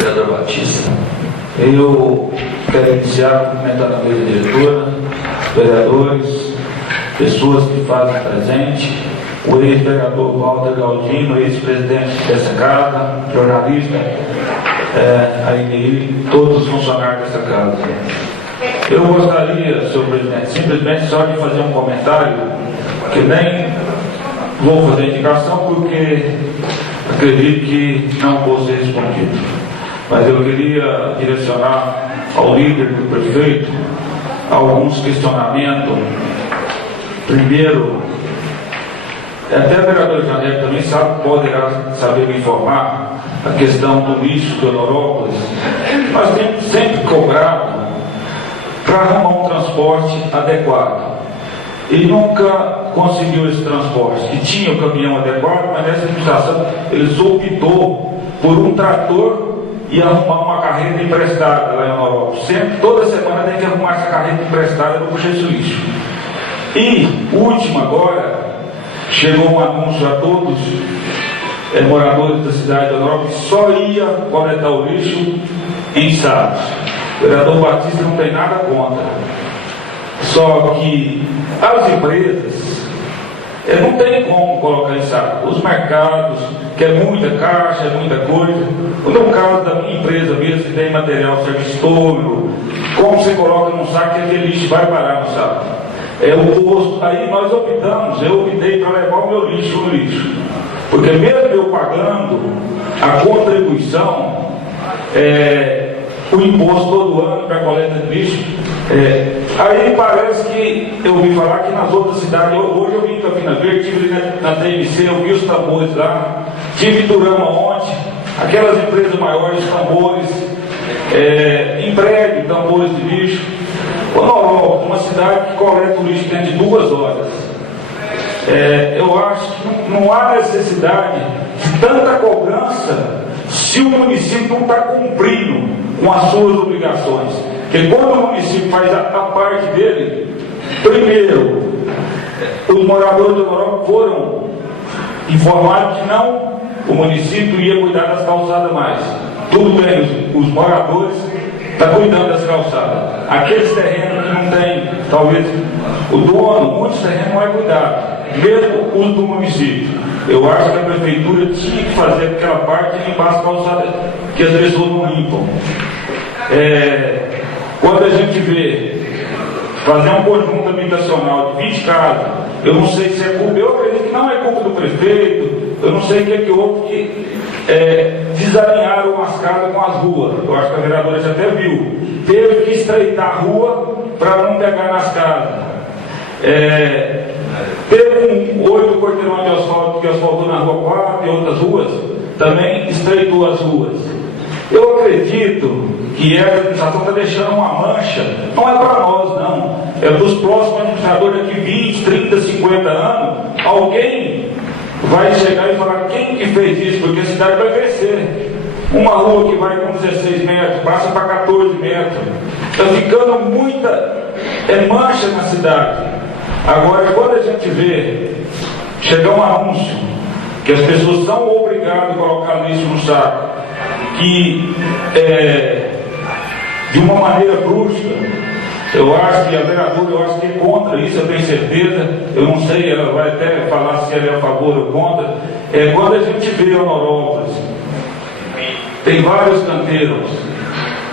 Vereador Batista. Eu quero iniciar cumprimentando a mesa diretora, vereadores, pessoas que fazem presente, o ex-vereador Walter Galdino, ex-presidente dessa casa, jornalista, todos os funcionários dessa casa. Eu gostaria, senhor presidente, simplesmente só de fazer um comentário, que nem vou fazer indicação porque acredito que não vou ser respondido. Mas eu queria direcionar ao líder do prefeito alguns questionamentos. Primeiro, até o vereador Janete também poderá saber me informar a questão do lixo de Honorópolis. Nós temos sempre cobrado para arrumar um transporte adequado. E nunca conseguiu esse transporte. Que tinha o caminhão adequado, mas nessa administração ele só optou por um trator e arrumar uma carreta emprestada lá em Honorópolis. Sempre, toda semana tem que arrumar essa carreta emprestada para puxar esse lixo. E, último agora, chegou um anúncio a todos moradores da cidade de Honorópolis que só ia coletar o lixo em sábados. O vereador Batista não tem nada contra. Só que as empresas não tem como colocar em saco. Os mercados, que é muita caixa, é muita coisa. No caso da minha empresa mesmo, que tem material serviço, como você coloca num saco e aquele lixo vai parar no saco? É o posto. Aí nós optamos, eu optei para levar o meu lixo no lixo. Porque mesmo eu pagando a contribuição, o imposto todo ano para a coleta de lixo, aí parece que eu ouvi falar que nas outras cidades, hoje eu vim em Campina Verde, tive na TMC, eu vi os tambores lá, tive em Durama ontem, aquelas empresas maiores, tambores, em prédio, tambores de lixo. Honorópolis, uma cidade que coleta o lixo dentro de 2 horas. Eu acho que não há necessidade de tanta cobrança se o município não está cumprindo com as suas obrigações. Porque quando o município faz a parte dele, primeiro, os moradores do Honorópolis foram informados que não, o município ia cuidar das calçadas mais. Tudo bem, os moradores estão cuidando das calçadas. Aqueles terrenos que não tem, talvez o dono, muitos terrenos não vai cuidar, mesmo os do município. Eu acho que a prefeitura tinha que fazer aquela parte de limpar as calçadas que as pessoas não limpam. Quando a gente vê fazer um conjunto habitacional de 20 casas, eu não sei se é culpa, eu acredito que não é culpa do prefeito, eu não sei o que houve que desalinharam as casas com as ruas. Eu acho que a vereadora já até viu. Teve que estreitar a rua para não pegar nas casas. Teve 8 quarteirões de asfalto que asfaltou na rua 4 e outras ruas, também estreitou as ruas. Eu acredito que essa administração está deixando uma mancha, não é para nós não, é para os próximos administradores daqui 20, 30, 50 anos, alguém vai chegar e falar quem que fez isso, porque a cidade vai crescer. Uma rua que vai com 16 metros, passa para 14 metros, está ficando muita mancha na cidade. Agora, quando a gente vê chegar um anúncio que as pessoas são obrigadas a colocar isso no saco, que de uma maneira brusca, eu acho que a vereadora, eu acho que é contra isso, eu tenho certeza, eu não sei, ela vai até falar se ela é a favor ou contra. Quando a gente vê Honorópolis, tem vários canteiros,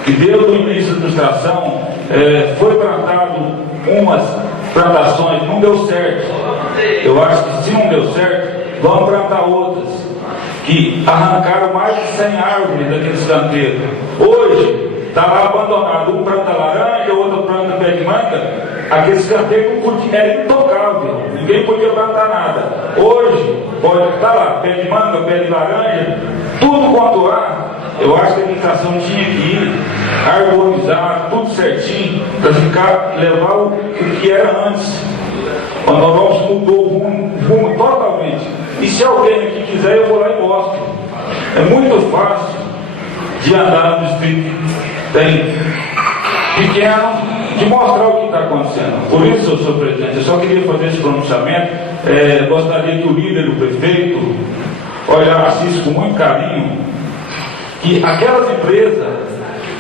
que desde o início da administração foi plantado umas plantações, não deu certo. Eu acho que se não deu certo, vamos plantar outras, que arrancaram mais de 100 árvores daqueles canteiros. Hoje, está lá abandonado, um planta laranja, outro planta pé de manga, aqueles canteiros era intocável, ninguém podia plantar nada. Hoje, pode estar lá, pé de manga, pé de laranja, tudo quanto há. Eu acho que a administração tinha que ir arborizar tudo certinho para levar o que era antes. O Honorópolis mudou o rumo totalmente. E se alguém aqui quiser, eu vou lá e mostro. É muito fácil de andar no distrito tem pequeno, de mostrar o que está acontecendo. Por isso, senhor presidente, eu só queria fazer esse pronunciamento. Gostaria que o líder do prefeito olhasse isso com muito carinho que aquelas empresas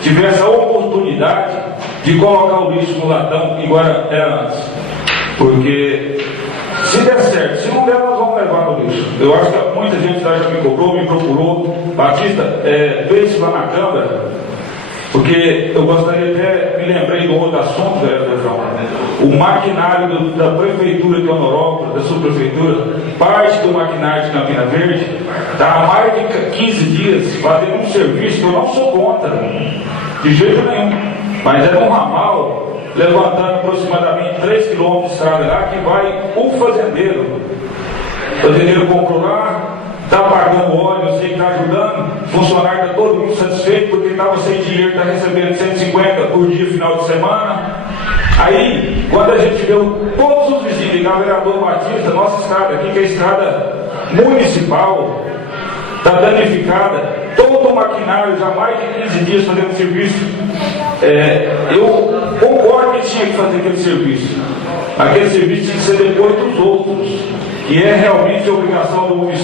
tivessem a oportunidade de colocar o lixo no latão igual era antes. Porque se der certo, se não der, nós vamos levar no lixo. Eu acho que muita gente já me cobrou, me procurou. Batista, pense lá na Câmara, porque eu gostaria até, me lembrei de um outro assunto, vereador João. O maquinário da Prefeitura de Honorópolis, da subprefeitura, parte do maquinário de Campina Verde, está há mais de 15 dias fazendo um serviço que eu não sou contra, de jeito nenhum, mas é um ramal, levantando aproximadamente 3 km de estrada lá, que vai o fazendeiro. O fazendeiro comprou lá, está pagando óleo, eu sei que está ajudando, funcionário está todo mundo satisfeito porque estava sem dinheiro, está recebendo 150 por dia final de semana. Aí, quando a gente viu todos os vizinhos, ligar o vereador Batista, nossa estrada aqui, que é a estrada municipal, está danificada, todo o maquinário, já há mais de 15 dias fazendo serviço. Eu concordo que tinha que fazer aquele serviço. Aquele serviço tinha que ser depois dos outros, que é realmente obrigação do município.